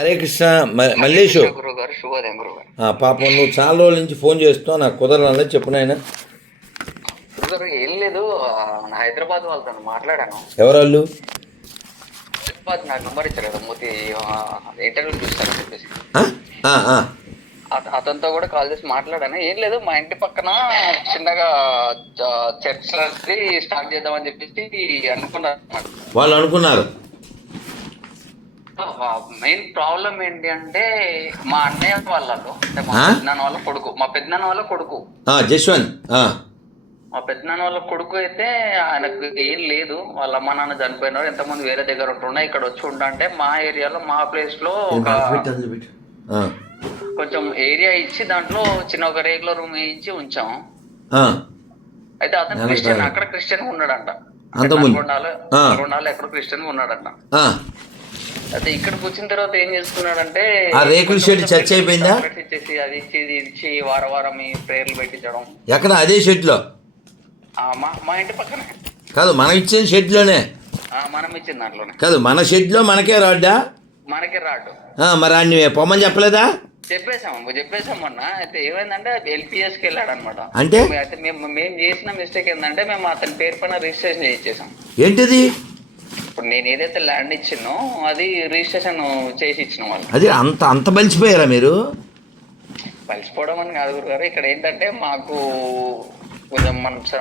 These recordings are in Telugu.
హరే కృష్ణ మల్లేషు పాపం నువ్వు చాలా రోజుల నుంచి ఫోన్ చేస్తున్నావు నాకు కుదరాలని చెప్పు నాయన. ఏం లేదు హైదరాబాద్ వాళ్ళతో మాట్లాడాను. ఎవరాళ్ళు? హైదరాబాద్ నాకు నంబర్ ఇచ్చారు కదా మూతి ఇంటర్వ్యూ చూస్తారని చెప్పేసి. అతనితో కూడా కాల్ చేసి మాట్లాడాను. ఏం లేదు మా ఇంటి పక్కన చిన్నగా చర్చ్ స్టార్ట్ చేద్దామని చెప్పేసి అనుకున్నారు. వాళ్ళు అనుకున్నారు. మెయిన్ ప్రాబ్లం ఏంటి అంటే మా అన్నయ్య వాళ్ళలో అంటే మా? పెద్దనాన్న వాళ్ళ కొడుకు మా పెద్దనాన్న వాళ్ళ కొడుకు. జశ్వంత్ ఆ, మా పెద్దనాన్న వాళ్ళ కొడుకు అయితే ఆయనకు ఏం లేదు వాళ్ళ అమ్మ నాన్న చనిపోయినారు ఎంతమంది వేరే దగ్గర ఉంటున్నా ఇక్కడ వచ్చి ఉండంటే మా ఏరియాలో మా ప్లేస్లో ఒక కొంచెం ఏరియా ఇచ్చి దాంట్లో చిన్న ఒక రేగుల రూమ్ వేయించి ఉంచాం. ఆ. అయితే అతను క్రిస్టియన్ అక్కడ క్రిస్టియన్ ఉన్నాడంట? నల్గొండలో ఎక్కడ క్రిస్టియన్ ఉన్నాడంట. అయితే ఇక్కడికి వచ్చిన తర్వాత ఏం చేసుకున్నాడంటే ఆ రేకుల షెడ్ చర్చ అయిపోయిందా? ఇచ్చేసి అది ఇచ్చి ఇది ఇచ్చి వారం వారం ఈ ప్రేయర్లు పెట్టించడం. ఎక్కడ? అదే షెడ్లో? ఆ, మా మా ఇంటి పక్కనే. కాదు మనం ఇచ్చిన షెడ్లోనే. ఆ, మనం ఇచ్చిన దాంట్లోనే. కాదు మన షెడ్లో మనకే రాడ్డా? మనకి రాడు ఆ, మరి అన్ని పొమ్మని చెప్పలేదా? చెప్పేసాం చెప్పేసాం మొన్న. అయితే ఏమైందంటే ఎల్పిఎస్కి వెళ్ళాడు అనమాట అంటే? అయితే మేము మేము చేసిన మిస్టేక్ ఏంటంటే మేము అతని పేరు పైన రిజిస్ట్రేషన్ చేయించేసాం ఏంటిది? ఇప్పుడు నేను ఏదైతే ల్యాండ్ ఇచ్చినో అది రిజిస్ట్రేషన్ చేసి ఇచ్చిన వాళ్ళు. అది అంత అంత బలిసిపోయారా మీరు? కలిసిపోవడం అని కాదు గురుగారు. ఇక్కడ ఏంటంటే మాకు కొంచెం మనం స-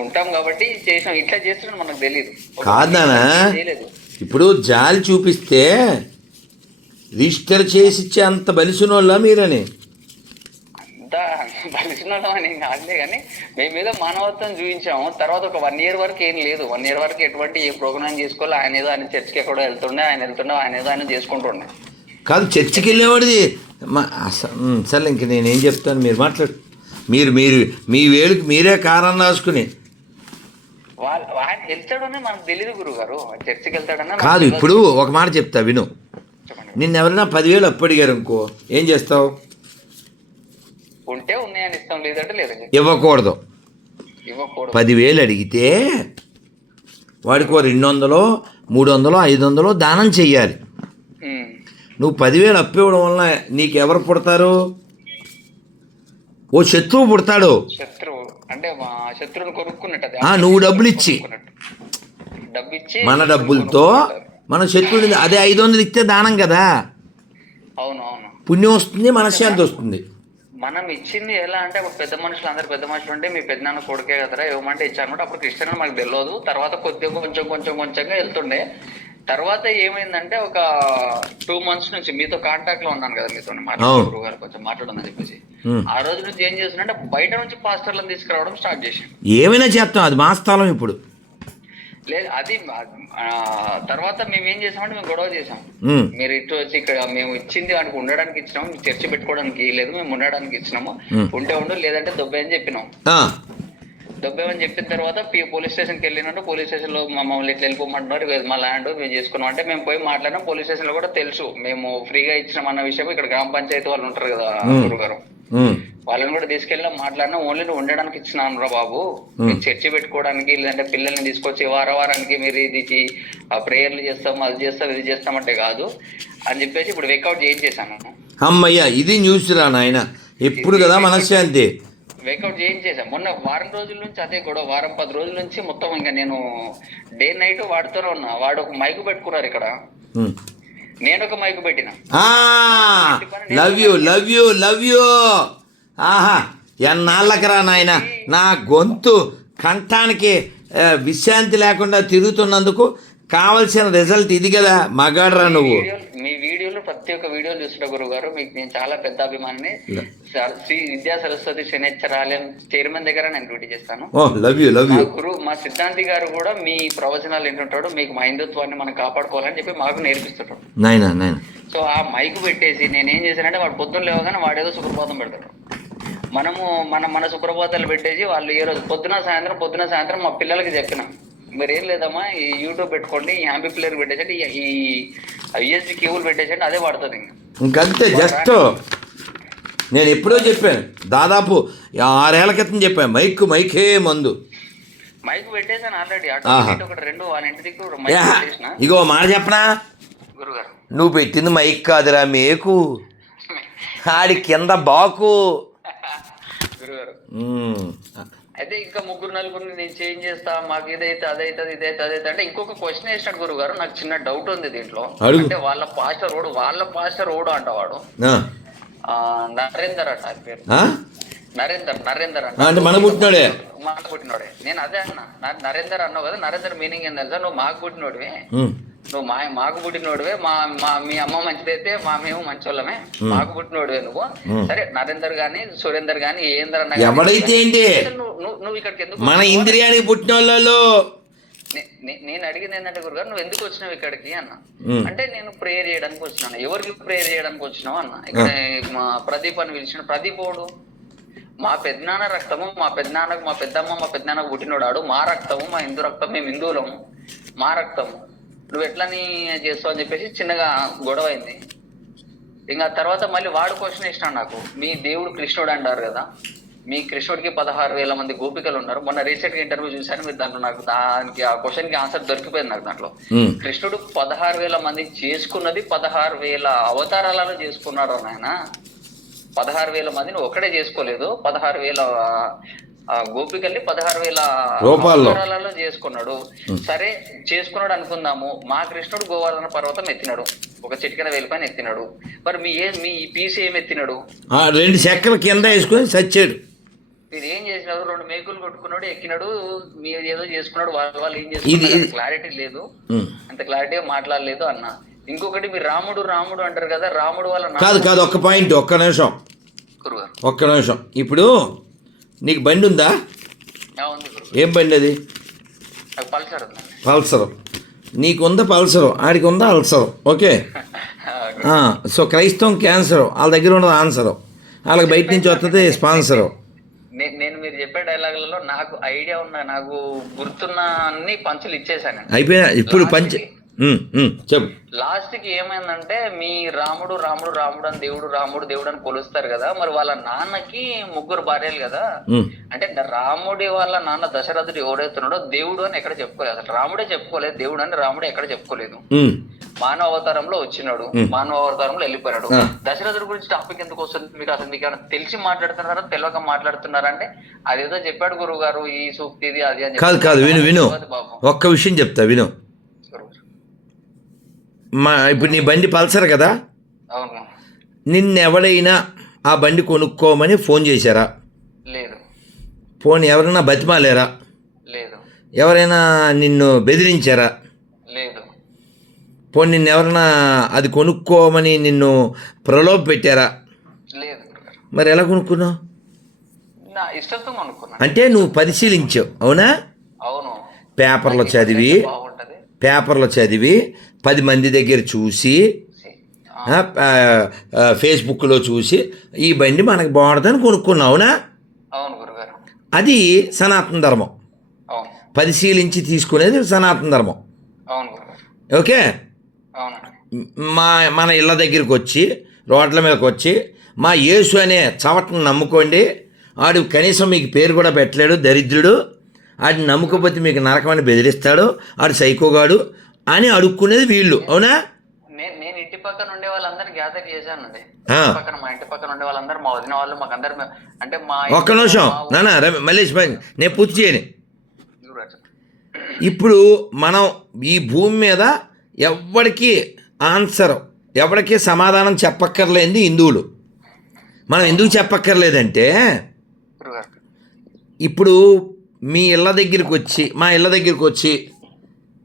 ఉంటాం కాబట్టి చేసాం ఇట్లా చేస్తున్నాం మనకు తెలియదు కాదు నాన్న. చేయలేదు ఇప్పుడు జాలి చూపిస్తే రిజిస్టర్ చేసి ఇచ్చే అంత బలిసినోళ్ళ మీరని? అంతా బలిసిన అని కాదులే కానీ మేము మీద మానవత్వం చూపించాము. తర్వాత ఒక వన్ ఇయర్ వరకు ఏం లేదు. వన్ ఇయర్ వరకు ఎటువంటి ఏ ప్రోగ్రామ్ చేసుకోవాలి ఆయన ఏదో ఆయన చర్చికి ఎక్కడో వెళ్తుండే ఆయన వెళ్తుండే ఆయన ఏదో ఆయన చేసుకుంటుండే. కాదు చర్చికి వెళ్ళేవాడిది. సరే ఇంక నేనేం చెప్తాను? మీరు మాట్లాడు. మీరు మీరు మీ వేలుకి మీరే కారం రాసుకుని. వాళ్ళు ఆయన వెళ్తాడని మనకు తెలియదు చర్చికి కాదు. ఇప్పుడు ఒక మాట చెప్తా విను. నిన్న ఎవరైనా పదివేలు అప్పు అడిగారు అనుకో ఏం చేస్తావు? ఉంటే ఉన్నాయని ఇస్తాం లేదంటే లేదండి. ఇవ్వకూడదు. ఇవ్వకూడదు. పదివేలు అడిగితే వాడికి రెండు వందలు మూడు వందలు ఐదు వందలు దానం చెయ్యాలి. నువ్వు పదివేలు అప్పు ఇవ్వడం వల్ల నీకు ఎవరు పుడతారు? ఓ శత్రువు పుడతాడు. అంటే శత్రువుని నువ్వు డబ్బులు ఇచ్చి. కొనుక్కున్నట్టు. డబ్బు ఇచ్చి మన డబ్బులతో మన శత్రువుని అదే ఐదు వందలు ఇస్తే దానం కదా. అవును అవును. పుణ్యం వస్తుంది మనశ్శాంతి వస్తుంది. మనం ఇచ్చింది ఎలా అంటే పెద్ద మనుషులు అందరు పెద్ద మనుషులు ఉంటే మీ పెద్దనాన్న కొడుకే కదరా ఇవ్వమంటే ఇచ్చానమాట అప్పుడు క్రిస్టియన్ అని మాకు తెలియదు తర్వాత కొద్దిగా కొంచెం కొంచెం కొంచెంగా వెళ్తుండే. తర్వాత ఏమైందంటే ఒక టూ మంత్స్ నుంచి మీతో కాంటాక్ట్లో ఉన్నాను కదా మీతో. మాట్లాడు గారు కొంచెం మాట్లాడమని చెప్పేసి. ఆ రోజు నుంచి ఏం చేస్తున్నంటే బయట నుంచి పాస్టర్లను తీసుకురావడం స్టార్ట్ చేసాం ఏమైనా చేస్తాం అది మా స్థలం ఇప్పుడు. లేదు అది తర్వాత మేము ఏం చేసామంటే మేము గొడవ చేసాం. మీరు ఇటు వచ్చి ఇక్కడ మేము ఇచ్చింది వాడికి ఉండడానికి ఇచ్చినాము చర్చి పెట్టుకోవడానికి లేదు మేము ఉండడానికి ఇచ్చినాము. ఉంటే ఉండు లేదంటే దొబ్బేయని చెప్పినాం. ఆ, దొబ్బేమని చెప్పిన తర్వాత పోలీస్ స్టేషన్కి వెళ్ళినట్టు పోలీస్ స్టేషన్లో మమ్మల్ని ఇట్లా వెళ్ళిపోమంటున్నారు మా ల్యాండ్ మేము చేసుకున్నాం. అంటే మేము పోయి మాట్లాడినాం పోలీస్ స్టేషన్లో కూడా తెలుసు మేము ఫ్రీగా ఇచ్చినాం అన్న విషయం ఇక్కడ గ్రామ పంచాయతీ వాళ్ళు ఉంటారు కదా. గురుగారు వాళ్ళని కూడా తీసుకెళ్ళి మాట్లాడినా ఓన్లీ నువ్వు ఉండడానికి ఇచ్చినాను రా బాబు. చర్చి పెట్టుకోవడానికి లేదంటే పిల్లల్ని తీసుకొచ్చి వార వారానికి మీరు ఇది ఆ ప్రేయర్లు చేస్తాం అది చేస్తాం ఇది చేస్తామంటే కాదు. అని చెప్పేసి ఇప్పుడు వేకౌట్ చేయించేసాను అమ్మయ్య ఇది న్యూస్ రా నాయన. ఎప్పుడు కదా మనశ్శాంతి. వేకౌట్ చేయించేసాం మొన్న వారం రోజుల నుంచి అదే గొడవ. వారం పది రోజుల నుంచి మొత్తం ఇంకా నేను డే నైట్ వాడుతూనే ఉన్నా. వాడు ఒక మైకు పెట్టుకున్నారు ఇక్కడ. నేను ఒక మైకు పెట్టిన. Love you love you love you. ఆహా ఎన్నాళ్ళకరా నాయన? నా గొంతు కంఠానికి విశ్రాంతి లేకుండా తిరుగుతున్నందుకు కావలసిన రిజల్ట్ ఇది కదా మగాడరా నువ్వు. మీ వీడియోలు ప్రతి ఒక్క వీడియోలు చూస్తున్న గురువు గారు మీకు నేను చాలా పెద్ద అభిమానిని. శ్రీ విద్యా సరస్వతి శనిచ్చరాలయం చైర్మన్ దగ్గర నేను డ్యూటీ చేస్తాను. లవ్ యూ లవ్ మా యూ గురువు మా సిద్ధాంతి గారు కూడా మీ ప్రవచనాలు ఏంటుంటాడు మీకు మా హిందుత్వాన్ని మనం కాపాడుకోవాలని చెప్పి మాకు నేర్పిస్తుంటాడు. సో ఆ మైక్ పెట్టేసి నేను ఏం చేశానంటే వాడు పొద్దున్న లేవగానే వాడేదో సుప్రభాతం పెడతాడు. మనము మన మన సుప్రభాతాలు పెట్టేసి వాళ్ళు ఈ రోజు పొద్దున సాయంత్రం పొద్దున సాయంత్రం మా పిల్లలకి చెప్పిన. మీరు ఏం లేదమ్మా ఈ యూట్యూబ్ పెట్టుకోండి ఈ హ్యాపీ ప్లేయర్ పెట్టేసండి ఈ యుఎస్డి కేబుల్ పెట్టేసండి అదే వాడుతుంది ఇంకా. ఇంకంతే జస్ట్ నేను ఎప్పుడో చెప్పాను దాదాపు ఆరేళ్ళ క్రితం చెప్పాను మైక్ మైకే మందు. మైక్ పెట్టేసాను ఆల్రెడీ ఒకటి రెండు వాళ్ళ ఇంటి దగ్గర ఇగో మాట చెప్పనా? గురుగారు. నువ్వు పెట్టింది మైక్ కాదురా మేకు. ఆడి కింద బాకు. గురుగారు. అయితే ఇంకా ముగ్గురు నలుగురిని నేను చేంజ్ చేస్తా మాకు ఇదైతే అదైతే ఇదైతే అదైతే అంటే ఇంకొక క్వశ్చన్ వేసినాడు గురువు గారు నాకు చిన్న డౌట్ ఉంది దీంట్లో. అంటే వాళ్ళ పాస్టర్ ఓడు వాళ్ళ పాస్టర్ ఓడు అంటవాడు నరేందర్ అంట పేరు? నరేందర్ నరేందర్ అంట. మన పుట్టినోడే. మాకు పుట్టినోడే. నేను అదే అన్న. నరేందర్ అన్నావు కదా నరేందర్ మీనింగ్ ఏం తెలుసా? నువ్వు మాకు పుట్టినోడివి. నువ్వు మా మాకు పుట్టినోడివే మా మా మీ అమ్మ మంచిదైతే మా మేము మంచోళ్ళమే. మాకు పుట్టినోడివే నువ్వు. సరే నరేందర్ గాని సురేందర్ గాని ఏందర్ అన్న ఎవడైతే ఏంటి? నువ్వు ఇక్కడికి ఎందుకు మన ఇంద్రియానికి పుట్టిన వాళ్ళు నేను అడిగింది ఏంటంటే గురుగారు నువ్వు ఎందుకు వచ్చినావు ఇక్కడికి అన్న. అంటే నేను ప్రేయర్ చేయడానికి వచ్చినాను. ఎవరికి ప్రేయర్ చేయడానికి వచ్చినావు అన్న. ఇక్కడ మా ప్రదీప్ అని పిలిచిన ప్రదీప్ ఓడు మా పెద్దనాన్న రక్తము మా పెద్దనాన్నకు మా పెద్దమ్మ మా పెద్దనాన్నకు పుట్టినోడాడు మా రక్తము మా హిందూ రక్తం మేము హిందువులము. మా రక్తము. నువ్వు ఎట్లని చేస్తావు అని చెప్పేసి చిన్నగా గొడవ అయింది. ఇంకా తర్వాత మళ్ళీ వాడు క్వశ్చన్ ఇచ్చినాడు నాకు మీ దేవుడు కృష్ణుడు అంటారు కదా మీ కృష్ణుడికి పదహారు వేల మంది గోపికలు ఉన్నారు. మొన్న రీసెంట్గా ఇంటర్వ్యూ చూశాను మీరు దాంట్లో నాకు దానికి ఆ క్వశ్చన్కి ఆన్సర్ దొరికిపోయింది నాకు దాంట్లో. కృష్ణుడు పదహారు వేల మంది చేసుకున్నది పదహారు వేల అవతారాలలో చేసుకున్నాడు నాయన. పదహారు వేల మందిని ఒకడే చేసుకోలేదు. పదహారు వేల గోపికల్ని పదహారు వేల. అవతారాలలో చేసుకున్నాడు. సరే చేసుకున్నాడు అనుకుందాము. మా కృష్ణుడు గోవర్ధన పర్వతం ఎత్తినాడు. ఒక చిటికన వేలిపైన ఎత్తినాడు. మరి మీ ఏ మీ పీసీ ఏం ఎత్తినాడు? ఆ, రెండు చెక్కలు కింద వేసుకొని చచ్చాడు. మీరు ఏం చేసినారు? రెండు మేకులు కొట్టుకున్నాడు ఎక్కినాడు. మీరు ఏదో చేసుకున్నాడు. వాళ్ళు వాళ్ళు ఏం చేసుకున్నారు? క్లారిటీ లేదు. అంత క్లారిటీగా మాట్లాడలేదు అన్న. ఇంకొకటి మీరు రాముడు రాముడు అంటారు కదా రాముడు వాళ్ళ కాదు కాదు ఒక్క పాయింట్ ఒక్క నిమిషం. ఒక్క నిమిషం. ఇప్పుడు నీకు బండి ఉందా? ఏం బండి అది? పల్సర్ నీకు ఉందా పల్సరు? ఆడికి ఉందా అల్సరు? ఓకే. సో క్రైస్తవం క్యాన్సర్. వాళ్ళ దగ్గర ఉన్నది ఆన్సరు. వాళ్ళకి బయట నుంచి వస్తుంది స్పాన్సరు. నేను మీరు చెప్పే డైలాగులలో నాకు ఐడియా ఉన్న నాకు గుర్తున్న అన్ని పంచులు ఇచ్చేసాను అయిపోయినా? ఇప్పుడు పంచ చెప్పు. లాస్ట్కి ఏమైందంటే మీ రాముడు రాముడు రాముడు అని దేవుడు రాముడు దేవుడు అని కొలుస్తారు కదా మరి వాళ్ళ నాన్నకి ముగ్గురు భార్యలు కదా. అంటే రాముడి వాళ్ళ నాన్న దశరథుడు ఎవరైతున్నాడో దేవుడు అని ఎక్కడ చెప్పుకోలేదు. అసలు రాముడే చెప్పుకోలేదు దేవుడు అని రాముడే ఎక్కడ చెప్పుకోలేదు. మానవ అవతారంలో వచ్చినాడు మానవ అవతారంలో వెళ్ళిపోయాడు. దశరథుడి గురించి టాపిక్ ఎందుకు వస్తుంది? మీకు అసలు మీకు ఏమైనా తెలిసి మాట్లాడుతున్నారా తెలియక మాట్లాడుతున్నారా అంటే అదేదో చెప్పాడు గురువు గారు ఈ సూక్తి ఇది అది అని కాదు కాదు విను విను. ఒక్క విషయం చెప్తా విను. మా ఇప్పుడు నీ బండి పల్సర్ కదా? నిన్నెవడైనా ఆ బండి కొనుక్కోమని ఫోన్ చేశారా? లేదు. ఫోన్ ఎవరైనా బతిమాలేరా? లేదు. ఎవరైనా నిన్ను బెదిరించారా? లేదు. పోనీ నిన్ను ఎవరైనా అది కొనుక్కోమని నిన్ను ప్రలోభ పెట్టారా? లేదు మరి ఎలా కొనుక్కున్నావు? నా ఇష్టంతో అనుకున్నాను అంటే నువ్వు పరిశీలించావు అవునా? అవును. పేపర్లో చదివి పేపర్లో చదివి పది మంది దగ్గర చూసి ఫేస్బుక్లో చూసి ఈ బండి మనకు బాగుంటుందని కొనుక్కున్నావు అవునా? అది సనాతన ధర్మం. పరిశీలించి తీసుకునేది సనాతన ధర్మం. ఓకే? మా మన ఇళ్ళ దగ్గరికి వచ్చి రోడ్ల మీదకి వచ్చి మా యేసు అనే చవటను నమ్ముకోండి. ఆడు కనీసం మీకు పేరు కూడా పెట్టలేడు దరిద్రుడు. ఆడిని నమ్ముకోపోతే మీకు నరకమని బెదిరిస్తాడు ఆడు సైకోగాడు అని అడుక్కునేది వీళ్ళు అవునా? నేను నేను ఇంటి పక్కన ఉండే గ్యాదర్ చేశానండి. పక్కన మా ఇంటి పక్కన ఉండే వాళ్ళందరూ మా వదిన వాళ్ళు మాకు అందరు అంటే మా ఒక్క నిమిషం. నాన్న రవి మల్లేష్ నేను పూర్తి చేయని. ఇప్పుడు మనం ఈ భూమి మీద ఎవ్వడికి ఆన్సర్ ఎవరికి సమాధానం చెప్పక్కర్లేంది హిందువులు. మనం ఎందుకు చెప్పక్కర్లేదంటే ఇప్పుడు మీ ఇళ్ళ దగ్గరికి వచ్చి మా ఇళ్ళ దగ్గరికి వచ్చి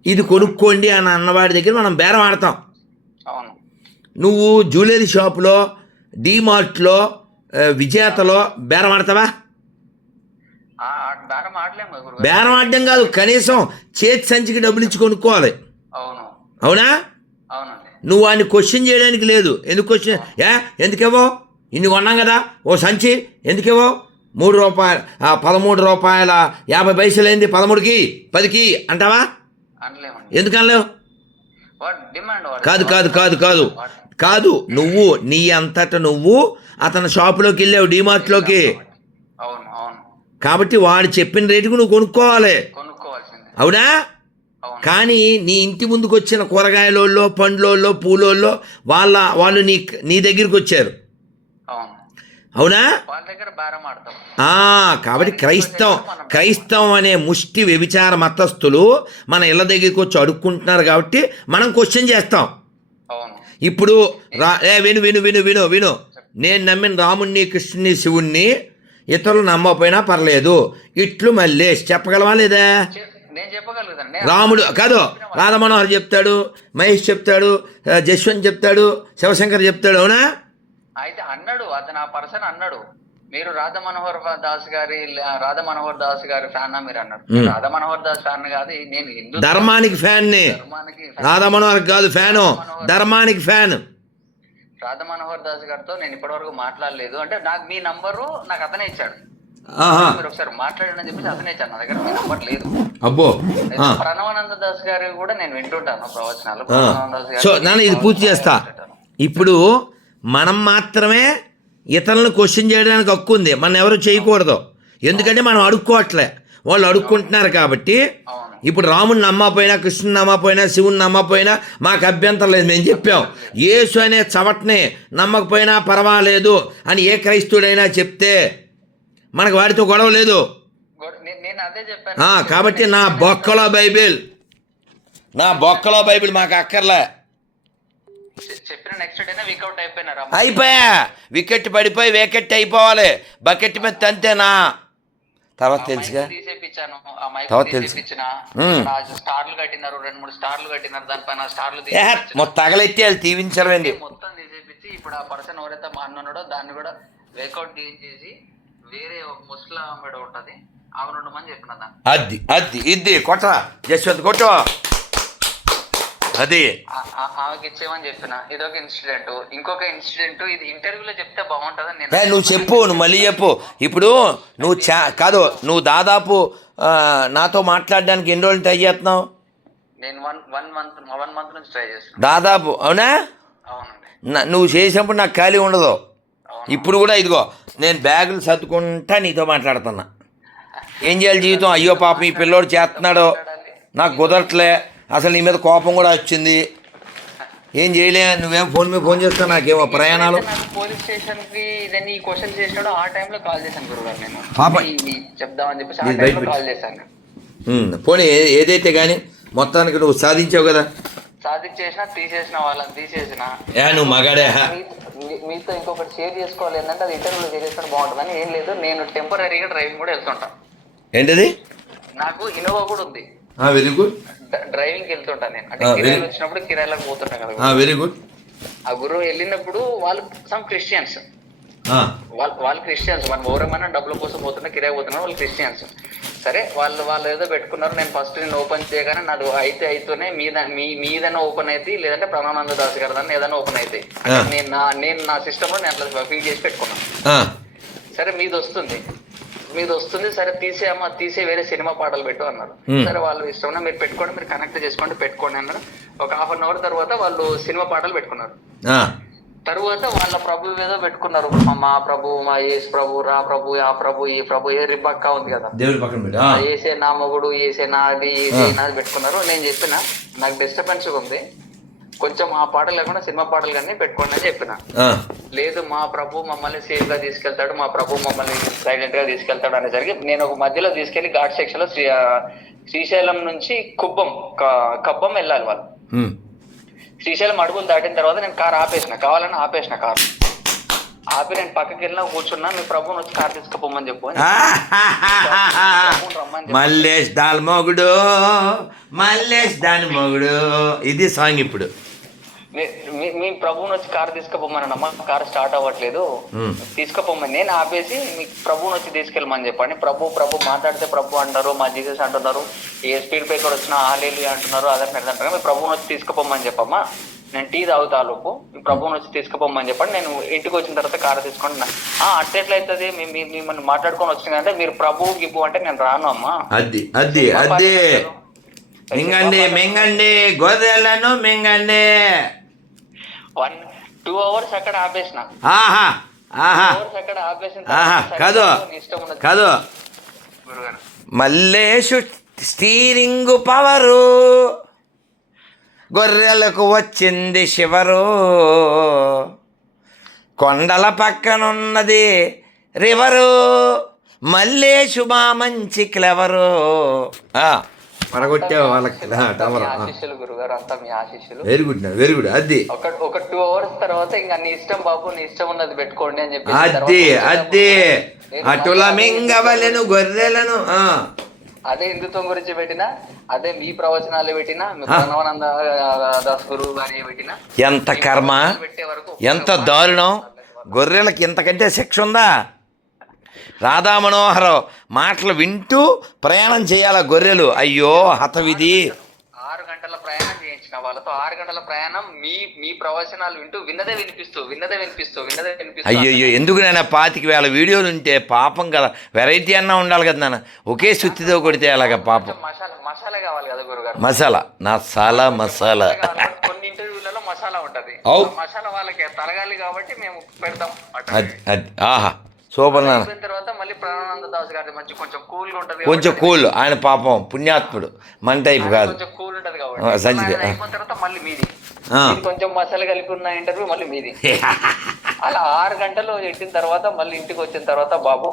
ఇది కొనుక్కోండి అని అన్నవాడి దగ్గర మనం బేరం ఆడతాం. అవును. నువ్వు జ్యువెలరీ షాపులో డీమార్ట్లో విజేతలో బేరం ఆడతావా? బేరం ఆడడం కాదు కనీసం చేతి సంచికి డబ్బులు ఇచ్చి కొనుక్కోవాలి. అవును. నువ్వు వాడిని క్వశ్చన్ చేయడానికి లేదు. ఎందుకు క్వశ్చన్ ఏ? ఎందుకేవో? ఇన్ని కొన్నాం కదా ఓ సంచి. ఎందుకేవో? మూడు రూపాయలు పదమూడు రూపాయల యాభై పైసలు ఏంది పదమూడుకి? పదికి? అంటావా? ఎందుకు అనలేవు? కాదు కాదు కాదు కాదు. కాదు నువ్వు నీ అంతట నువ్వు అతని షాపులోకి వెళ్ళావు డీమార్ట్లోకి. కాబట్టి వాడు చెప్పిన రేటుకు నువ్వు కొనుక్కోవాలి. అవునా? కానీ నీ ఇంటి ముందుకు వచ్చిన కూరగాయలోళ్ళో పండ్లోళ్ళో పూలోళ్ళో వాళ్ళ వాళ్ళు నీ నీ దగ్గరికి వచ్చారు. అవును? కాబట్టి క్రైస్తవం క్రైస్తవం అనే ముష్టి వ్యభిచార మతస్థులు మన ఇళ్ళ దగ్గరికి వచ్చి అడుక్కుంటున్నారు కాబట్టి మనం క్వశ్చన్ చేస్తాం. ఇప్పుడు రా ఏ విను విను విను విను విను. నేను నమ్మిన రాముణ్ణి కృష్ణుని శివుణ్ణి ఇతరులు నమ్మకపోయినా పర్లేదు. ఇట్లు మల్లేష్ చెప్పగలవా లేదా? రాముడు కాదు రాధమనోహర్ చెప్తాడు మహేష్ చెప్తాడు జశ్వంత్ చెప్తాడు శివశంకర్ చెప్తాడు అవునా? అయితే అన్నాడు అతను ఆ పర్సన్ అన్నాడు మీరు రాధా మనోహర్ దాస్ గారి రాధా మనోహర్ దాస్ గారి ఫ్యాన్ మీరు అన్నారు. రాధా మనోహర్ దాస్ ఫ్యాన్ కాదు నేను హిందూ ధర్మానికి ఫ్యాన్ని. ధర్మానికి రాధమనోహర్ కాదు ఫ్యాను. ధర్మానికి ఫ్యాన్. రాధా మనోహర్ దాస్ గారితో నేను ఇప్పటివరకు మాట్లాడలేదు. అంటే నాకు మీ నంబరు నాకు అతనే ఇచ్చాడు. మీరు ఒకసారి మాట్లాడండి అని చెప్పేసి అతనే ఇచ్చాడు. నా దగ్గర మీ నంబర్ లేదు. అబ్బో. ప్రణవానంద దాస్ గారి కూడా నేను వింటుంటాను ప్రవచనాలు. ఆ. ప్రణవానంద దాస్ గారి సో నాన్న ఇది పూర్తి చేస్తా. ఇప్పుడు మనం మాత్రమే ఇతరులను క్వశ్చన్ చేయడానికి హక్కు ఉంది. మనం ఎవరు చేయకూడదు. ఎందుకంటే మనం అడుక్కోవట్లే. వాళ్ళు అడుక్కుంటున్నారు కాబట్టి ఇప్పుడు రాముని నమ్మపోయినా కృష్ణుని నమ్మపోయినా శివుని నమ్మపోయినా మాకు అభ్యంతరం లేదు. మేము చెప్పాం. యేసు అనే చవట్నే నమ్మకపోయినా పర్వాలేదు అని ఏ క్రైస్తుడైనా చెప్తే మనకు వాడితో గొడవ లేదు. కాబట్టి నా బొక్కలో బైబిల్. నా బొక్కలో బైబిల్ మాకు అక్కర్లే. చెప్పిన నెక్స్ట్ డేనే వీకౌట్ అయిపోయినారా అయిపోయా. వికెట్ పడిపోయి వేకెట్ అయిపోవాలి. బకెట్ మీద తంతేనా? తర్వాత తెలుసుగా. తర్వాత తెలుసు. స్టార్లు కట్టినారు రెండు మూడు స్టార్లు కట్టినారు దానిపైన స్టార్లు. మొత్తం తగలెట్టి వాళ్ళు తీవించలేండి మొత్తం తీసేపించి ఇప్పుడు ఆ పర్సన్ ఎవరైతే మా అన్న ఉన్నాడో దాన్ని కూడా వేకౌట్ డిలీట్ చేసి వేరే ఒక ముస్లిం ఆమెడ ఉంటది. ఆమె ఉండమని చెప్పిన అది అది ఇది కొట్ట జశ్వంత్ కొట్టు. అది. ఆ- ఆ- ఆమెకి ఇచ్చేయమని చెప్పిన. ఇదొక ఇన్సిడెంట్ ఇంకొక ఇన్సిడెంట్ ఇది ఇంటర్వ్యూలో చెప్తే బాగుంటుందని ఏ, నేను నువ్వు చెప్పు నువ్వు మళ్ళీ చెప్పు. ఇప్పుడు నువ్వు చా కాదు నువ్వు దాదాపు నాతో మాట్లాడడానికి ఎన్ని రోజులు ట్రై చేస్తున్నావు? నేను one one month one month నుంచి ట్రై దాదాపు అవునా? నువ్వు చేసినప్పుడు నాకు ఖాళీ ఉండదు. ఇప్పుడు కూడా ఇదిగో నేను బ్యాగులు సర్దుకుంటా నీతో మాట్లాడుతున్నా. ఏం చేయాలి జీవితం? అయ్యో పాపం ఈ పిల్లోడు చేస్తున్నాడు. నాకు కుదరట్లే. అసలు నీ మీద కోపం కూడా వచ్చింది. ఏం చేయలే నువ్వేం ఫోన్ మీద ఫోన్ చేస్తావు నాకేమో ప్రయాణాలు. పోలీస్ స్టేషన్కి నేను ఈ క్వశ్చన్ చేసినాడు ఆ టైంలో కాల్ చేశాను గురుగారు నేను. పాప. చెప్దామని చెప్పేసి ఆ టైంలో కాల్ చేశాను. పోనీ ఏదైతే కానీ మొత్తానికి నువ్వు సాధించావు కదా. సాధించేసిన తీసేసిన వాళ్ళని తీసేసిన. ఏ నువ్వు మగాడే. మీతో ఇంకొకటి షేర్ చేసుకోవాలి ఏంటంటే అది ఇంటర్వ్యూలో చేసేసిన బాగుంటుందని ఏం లేదు. నేను టెంపరీగా డ్రైవింగ్ కూడా వెళ్తుంటా. ఏంటది? నాకు ఇన్నోవా కూడా ఉంది. వెరీ గుడ్ డ్రైవింగ్ వెళ్తుంటా నేను. అంటే కిరాయిలు వచ్చినప్పుడు కిరాయిలకు పోతుంటా కదా వెరీ గుడ్ ఆ గురువు వెళ్ళినప్పుడు వాళ్ళు సమ్ క్రిస్టియన్స్ వాళ్ళు వాళ్ళు క్రిస్టియన్స్ మనం ఓరమైనా డబ్బుల కోసం పోతున్నా కిరాయి పోతున్నారు వాళ్ళు క్రిస్టియన్స్ సరే వాళ్ళు వాళ్ళు ఏదో పెట్టుకున్నారు. నేను ఫస్ట్ నేను ఓపెన్ చేయగానే నాది అయితే అయితేనే మీద మీ మీదైనా ఓపెన్ అయితే లేదంటే ప్రణానంద దాస్ గారి దాన్ని ఏదైనా ఓపెన్ అయితే. నేను నా నేను నా సిస్టంలో నేను అట్లా ఫీడ్ చేసి పెట్టుకున్నాను సరే మీది వస్తుంది మీది వస్తుంది సరే తీసేయమ్మా తీసే వేరే సినిమా పాటలు పెట్టు అన్నారు. సరే వాళ్ళు ఇష్టం మీరు పెట్టుకోండి మీరు కనెక్ట్ చేసుకోండి పెట్టుకోండి అన్నారు. ఒక హాఫ్ అన్ అవర్ తర్వాత వాళ్ళు సినిమా పాటలు పెట్టుకున్నారు. తరువాత వాళ్ళ ప్రభు ఏదో పెట్టుకున్నారు. మా ప్రభు మా యేసు ప్రభు రా ప్రభు ఆ ప్రభు ఈ ప్రభు ఏ రిబక్క ఉంది కదా. దేవుడి పక్కన. ఏసే నా మొగుడు ఏసే నా అది ఏసే నాది పెట్టుకున్నారు. నేను చెప్పిన నాకు డిస్టర్బెన్స్ ఉంది. కొంచెం ఆ పాటలు లేకుండా సినిమా పాటలు కానీ పెట్టుకోండి అని చెప్పిన. లేదు మా ప్రభు మమ్మల్ని సేఫ్గా తీసుకెళ్తాడు మా ప్రభు మమ్మల్ని సైలెంట్గా తీసుకెళ్తాడు అనేసరికి నేను ఒక మధ్యలో తీసుకెళ్ళి ఘాట్ సెక్షన్లో శ్రీ శ్రీశైలం నుంచి కుప్పం క- కప్పం వెళ్ళాలి వాళ్ళు. శ్రీశైలం అడుగులు దాటిన తర్వాత నేను కార్ ఆపేసిన. కావాలని ఆపేసిన కార్. ఆపి నేను పక్కకి వెళ్ళినా కూర్చున్నా మీ ప్రభుని వచ్చి కార్ తీసుకుపోమని చెప్పు. మల్లేష్ దాల్ మొగుడు మల్లేష్ దాని మొగుడు ఇది సాంగ్ ఇప్పుడు. మీ- ప్రభువుని వచ్చి కార్ తీసుకుపోమని అమ్మా కార్ స్టార్ట్ అవ్వట్లేదు. తీసుకుపోమని నేను ఆపేసి మీ ప్రభువుని వచ్చి తీసుకెళ్ళమని చెప్పండి. ప్రభు ప్రభు మాట్లాడితే ప్రభు అంటారు మా జీసస్ అంటున్నారు ఏ స్పీడ్ బ్రేకర్ వచ్చినా ఆలేలు అంటున్నారు అదే అంటారు. మీ ప్రభువుని వచ్చి తీసుకుపోమని చెప్పమ్మా. నేను టీ తాగుతా లోపు మీ ప్రభువుని వచ్చి తీసుకుపోమని చెప్పండి. నేను ఇంటికి వచ్చిన తర్వాత కార్ తీసుకొని అట్టెట్లయితుంది మిమ్మల్ని మాట్లాడుకొని వచ్చిందంటే మీరు ప్రభు గిబ్బు అంటే నేను రాను అమ్మా. అది అది అది. మింగండి మింగండి గొర్రెలను మింగండి. వన్ టూ అవర్స్ అక్కడ ఆపేసిన. ఆహా ఆహా. అక్కడ ఆపేసిన ఆహా కాదు నీ ఇష్టం ఉన్నది. కాదు. మల్లేషు స్టీరింగ్ పవరు గొర్రెలకు వచ్చింది శివరు. కొండల పక్కనున్నది రివరు. మల్లేషు మా మంచి క్లెవరు. పడగొట్టావు వాళ్ళకి. ఆశీస్సులు గురుగారు అంతా మీ ఆశీస్సులు వెరీ గుడ్ వెరీ గుడ్ అది. ఒక ఒక టూ అవర్స్ తర్వాత ఇంకా నీ ఇష్టం బాబు నీ ఇష్టం ఉన్నది పెట్టుకోండి అని చెప్పి అదే అదే. అటుల మింగవలెను గొర్రెలను ఆ. అదే హిందుత్వం గురించి పెట్టినా అదే మీ ప్రవచనాలు పెట్టినా ప్రణవానంద దాస్ గురువు గారి పెట్టినా ఎంత కర్మ ఎంత దారుణం. గొర్రెలకి ఇంతకంటే శిక్ష ఉందా? రాధా మనోహరం మాటలు వింటూ ప్రయాణం చేయాల గొర్రెలు? అయ్యో హతవిధి. ఆరు గంటల ప్రయాణం చేయించిన వాళ్ళతో ఆరు గంటల ప్రయాణం మీ మీ ప్రవచనాలు వింటూ విన్నదే వినిపిస్తూ విన్నదే వినిపిస్తూ విన్నదే వినిపిస్తూ అయ్యయ్యో ఎందుకు నాన్న పాతికి వేల వీడియోలు ఉంటే పాపం కదా. వెరైటీ అన్నా ఉండాలి కదా నాన్న ఒకే సుత్తితో కొడితే అలాగ పాపం? మసాలా మసాలా కావాలి కదా గురుగారు. మసాలా. నా సాలా మసాలా. కొన్ని ఇంటర్వ్యూలలో మసాలా ఉంటది. మసాలా వాళ్ళకి తలగాలి కాబట్టి మేము పెడతాం అట్లా. అది అది. ఆహా. సూపర్ నాన్న. తర్వాత మళ్ళీ ప్రాణానంద దాస్ గారి మంచి కొంచెం కూల్గా ఉంటది కొంచెం కూల్. ఆయన పాపం పుణ్యాత్ముడు. మన టైప్ కాదు. కొంచెం కూల్ ఉంటది కాబట్టి. సంచితే. అయిపోయిన తర్వాత మళ్ళీ మీది. కొంచెం మసాలా కలిపి ఉన్న ఇంటర్వ్యూ మళ్ళీ మీది. అలా ఆరు గంటలు ఎట్టిన తర్వాత మళ్ళీ ఇంటికి వచ్చిన తర్వాత బాబు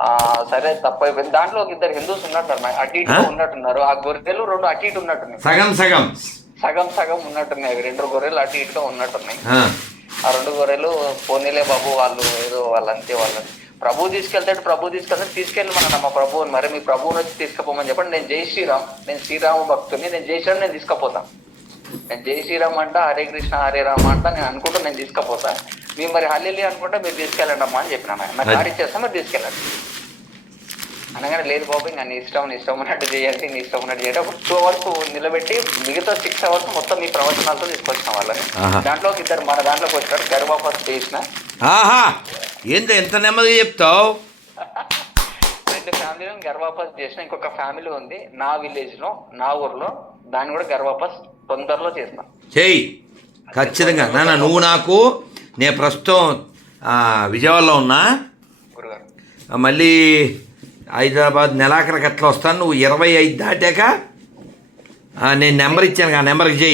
ఆ సరే తప్పు అయిపోయింది దాంట్లో ఒక ఇద్దరు హిందూస్ ఉన్నట్టున్నారు. అటు ఇటు? ఉన్నట్టున్నారు. ఆ గొర్రెలు రెండు అటు ఇటు ఉన్నట్టున్నాయి. సగం సగం. సగం సగం ఉన్నట్టున్నాయి. రెండు గొర్రెలు అటు ఇటుగా ఉన్నట్టున్నాయి. ఆ. రెండు గొర్రెలు పోనీలే బాబు వాళ్ళు ఏదో వాళ్ళంతే వాళ్ళు ప్రభు తీసుకెళ్తాడు ప్రభు తీసుకెళ్తాడు తీసుకెళ్ళి మన మా ప్రభువుని మరి మీ ప్రభువుని వచ్చి తీసుకుపోమని చెప్పండి. నేను జై శ్రీరామ్ నేను శ్రీరామ భక్తుని నేను జై శ్రీరామ్ నేను తీసుకుపోతాను నేను జై శ్రీరామ్ అంట హరే కృష్ణ హరే రామ అంట నేను అనుకుంటా నేను తీసుకుపోతా. మీరు మరి హల్లెలి అనుకుంటే మీరు తీసుకెళ్ళండి అమ్మా అని చెప్పిన నా కార్ ఇచ్చేస్తా మీరు తీసుకెళ్ళండి. అనగానే లేదు బాబు ఇంకా నీ ఇష్టం నీ ఇష్టం ఉన్నట్టు చేయండి నీ ఇష్టం ఉన్నట్టు చేయండి ఒక టూ అవర్స్ నిలబెట్టి మిగతా సిక్స్ అవర్స్ మొత్తం మీ ప్రవచనాలతో తీసుకొచ్చిన వాళ్ళని. దాంట్లో ఇద్దరు మన దాంట్లోకి వచ్చారు గర్భాపాస్ చేసిన. ఆహా! ఏంటి ఎంత నెమ్మదిగా చెప్తావు? రెండు ఫ్యామిలీలను గర్భాపాస్ చేసిన ఇంకొక ఫ్యామిలీ ఉంది నా విలేజ్లో నా ఊర్లో దాన్ని కూడా గర్భాపాస్ తొందరలో చేసిన. చెయ్యి. ఖచ్చితంగా. నాన్న నువ్వు నాకు నేను ప్రస్తుతం విజయవాడలో ఉన్నా. మళ్ళీ హైదరాబాద్ నెలాఖరికి అట్లా వస్తాను. నువ్వు ఇరవై ఐదు దాటాక నేను నెంబర్ ఇచ్చాను ఆ నెంబర్కి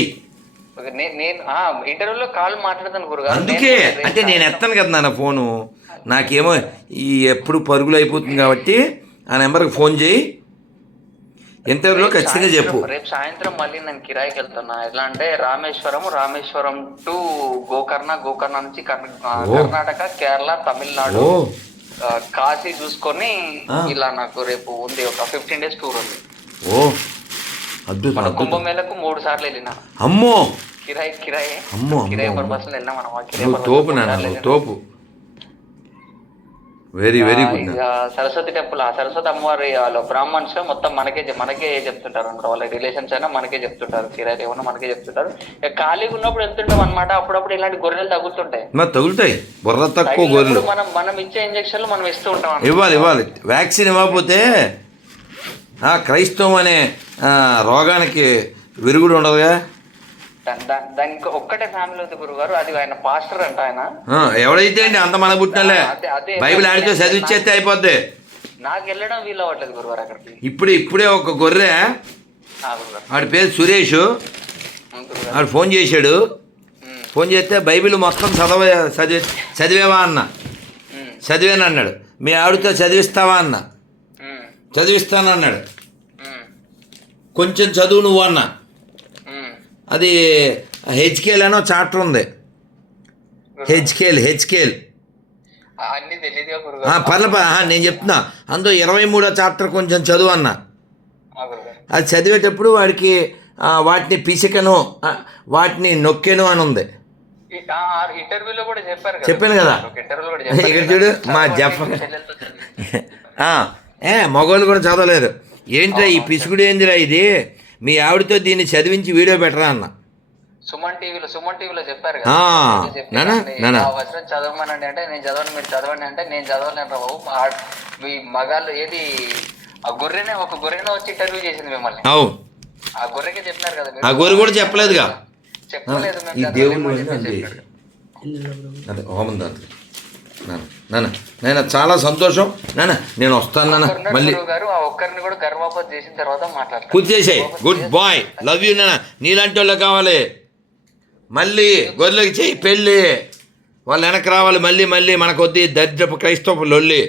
నే- ఆ ఇంటర్వ్యూలో కాల్ మాట్లాడతాను అందుకే అంటే నేను ఎత్తాను కదా నాన్న ఫోను. నాకేమో ఈ ఎప్పుడు పరుగులు అయిపోతుంది కాబట్టి ఆ నెంబర్కి ఫోన్ చేయి ఇంటర్వ్యూలో ఖచ్చితంగా చెప్పు. రేపు సాయంత్రం మళ్ళీ నేను కిరాయికి వెళ్తున్నా. ఎట్లా అంటే రామేశ్వరం రామేశ్వరం టు గోకర్ణ గోకర్ణ నుంచి. కర్ణాటక కేరళ తమిళనాడు. కాశీ చూసుకొని. ఇలా నాకు రేపు ఉంది ఒక ఫిఫ్టీన్ డేస్ టూర్ ఉంది ఓ అద్భుతం కుంభమేళకు మూడు సార్లు వెళ్ళిన అమ్మో కిరాయి కిరాయి అమ్మో, కిరాయి. పర్పస్ వెళ్ళినా మనం తోపు నాన్న. తోపు very very good Saraswati temple ఆ సరస్వతి అమ్మవారి వాళ్ళు బ్రాహ్మణ్స్ మొత్తం మనకే మనకే చెప్తుంటారు అనమాట వాళ్ళ రిలేషన్స్ అయినా మనకే చెప్తుంటారు. కిరాయి ఏమన్నా మనకే చెప్తుంటారు. ఇక ఖాళీగా ఉన్నప్పుడు వెళ్తుంటాం అనమాట అప్పుడప్పుడు ఇలాంటి గొర్రెలు తగులుతుంటాయి. మరి తగులుతాయి. బుర్ర తక్కువ గొర్రెలు. మనం మనం ఇచ్చే ఇంజక్షన్లు మనం ఇస్తూ ఉంటాం. ఇవ్వాలి ఇవ్వాలి. వ్యాక్సిన్ ఇవ్వకపోతే ఆ, క్రైస్తవం అనే ఆ, రోగానికి విరుగుడు ఉండదుగా? దానికి ఒక్కటే ఫ్యామిలీ ఉంది గురుగారు. అది ఆయన పాస్టర్ అంట ఆయన. ఎవడైతే అండి అంత మన పుట్టినలే. బైబిల్ ఆడితో చదివిచ్చేస్తే అయిపోద్ది. నాకు వెళ్ళడం వీలు అవ్వట్లేదు గురుగారు అక్కడికి. ఇప్పుడే ఇప్పుడే ఒక గొర్రె ఆడి పేరు సురేష్. ఆడు ఫోన్ చేశాడు. ఫోన్ చేస్తే బైబిల్ మొత్తం చదవ చదివి చదివేవా అన్న. చదివాను అన్నాడు. మీ ఆవిడతో చదివిస్తావా అన్న. చదివిస్తాను అన్నాడు. కొంచెం చదువు నువ్వు అన్న. అది హెచ్కేల్ అనో చాప్టర్ ఉంది. హెచ్కేల్ హెచ్కేల్ ఆ, అన్ని తెలియదుగా ఆ, గురుగారు పర్లే పర్లే. ఆ, నేను చెప్తున్నా. అందులో ఇరవై మూడో చాప్టర్ కొంచెం చదువు అన్న. అది చదివేటప్పుడు వాడికి వాటిని పిసికను వాటిని నొక్కెను అని ఉంది. చెప్పాను కదా. ఇక్కడ. చూడు, మా జఫర్. ఏ మగవాళ్ళు కూడా చదవలేదు. ఏంట్రా ఈ పిసుగుడు ఏందిరా ఇది? మీ ఆవిడతో దీన్ని చదివించి వీడియో పెట్టరా అన్న. సుమన్ టీవీలో సుమన్ టీవీలో చెప్పారు కదా. నానా, నానా. వచనం చదవమనండి అంటే నేను చదవండి మీరు చదవండి అంటే నేను చదవలేను రా బాబు. మీ మగాళ్ళు ఏది ఆ గొర్రెనే ఒక గొర్రెనే వచ్చి ఇంటర్వ్యూ చేసింది మిమ్మల్ని. అవు. ఆ గొర్రెకి చెప్పినారు కదా. ఆ గొర్రె కూడా చెప్పలేదుగా? చెప్పలేదు ఈ. అదే హోమం దాంట్లో. నాన్న నాన్న నాన్న చాలా సంతోషం. నాన్న నేను వస్తాను నాన్న. మళ్ళీ ఒక్కరిని కూడా గర్భాపతి చేసిన తర్వాత మాట్లాడతాను పూర్తి చేసేయి. గుడ్ బాయ్ లవ్ యూ నాన్న. నీలాంటి వాళ్ళు కావాలి. మళ్ళీ గొర్రెలకి చెయ్యి పెళ్ళి. వాళ్ళు వెనక్కి రావాలి. మళ్ళీ మళ్ళీ మనకొద్ది దరిద్రపు క్రైస్తవ లొల్లి.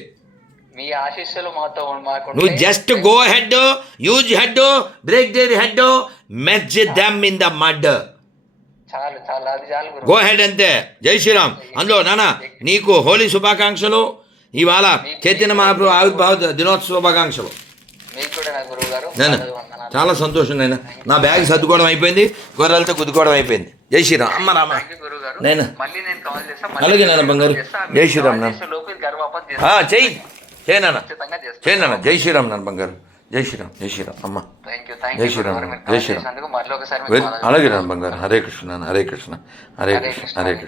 మీ ఆశీస్సులు మాతో నువ్వు just go head use head break their head match them in the mud చాలు చాలు అది చాలు గో హెడ్ అంతే. జై శ్రీరామ్. అందులో నాన్న నీకు హోలీ శుభాకాంక్షలు. ఇవాళ చైతన్య మహాప్రభు ఆవిర్భావ దినోత్సవ శుభాకాంక్షలు మీకు కూడా నా గురువు గారు నాన్న వందనాలు. చాలా సంతోషం నాయన. నా బ్యాగ్ సర్దుకోవడం అయిపోయింది. గొర్రెలతో గుద్దుకోవడం అయిపోయింది. జై శ్రీరామ్. అమ్మ రామ థాంక్యూ గురువు గారు. నేను మళ్ళీ నేను కాల్ చేస్తా అలాగే నాన్న బంగారు. జై శ్రీరామ్ నాన్న. చేయి నాన్న. ఖచ్చితంగా చేస్తాను చేయి నాన్న. జై శ్రీరామ్ నాన్న బంగారు. జై శ్రీరామ్ జై శ్రీరామ్ అమ్మ జై శ్రీరామ్, జై శ్రీరామ్. అలాగే నాన్న బంగారు హరే కృష్ణ హరే కృష్ణ హరే కృష్ణ. హరే కృష్ణ